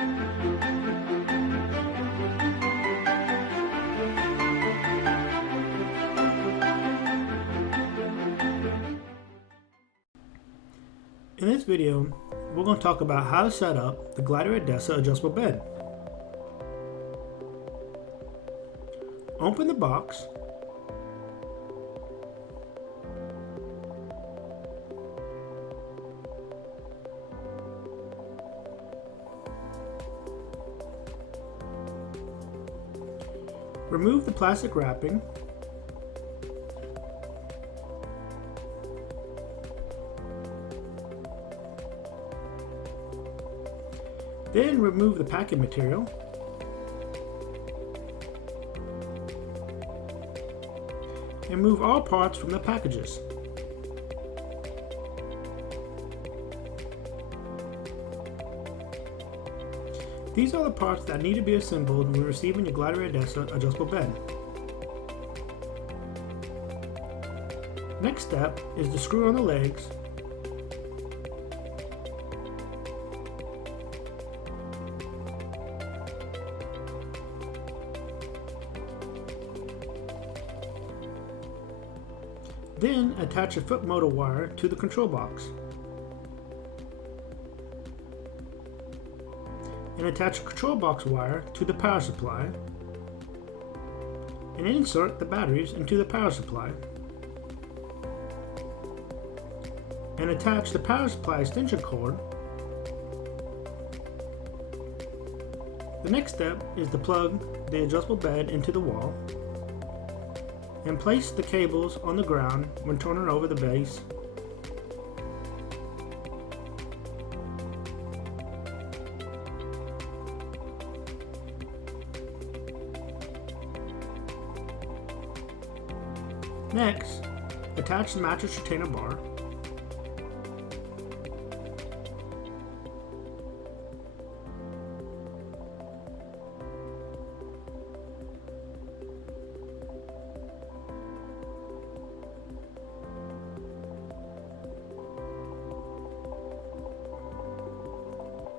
In this video, we're going to talk about how to set up the Glideaway Odessa adjustable bed. Open the box. Remove the plastic wrapping. Then remove the packing material. And remove all parts from the packages. These are the parts that need to be assembled when receiving your Glideaway Odessa adjustable bed. Next step is to screw on the legs. Then attach a foot motor wire to the control box. And attach a control box wire to the power supply. And insert the batteries into the power supply. And attach the power supply extension cord. The next step is to plug the adjustable bed into the wall. And place the cables on the ground when turning over the base. Next, attach the mattress retainer bar.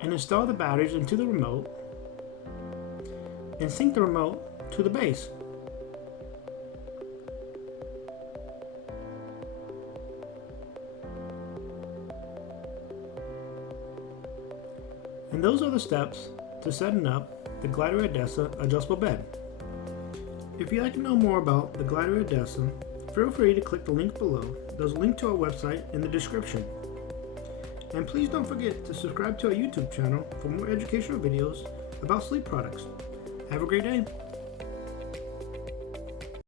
And install the batteries into the remote and sync the remote to the base. And those are the steps to setting up the Glideaway Odessa adjustable bed. If you'd like to know more about the Glideaway Odessa, feel free to click the link below. There's a link to our website in the description. And please don't forget to subscribe to our YouTube channel for more educational videos about sleep products. Have a great day.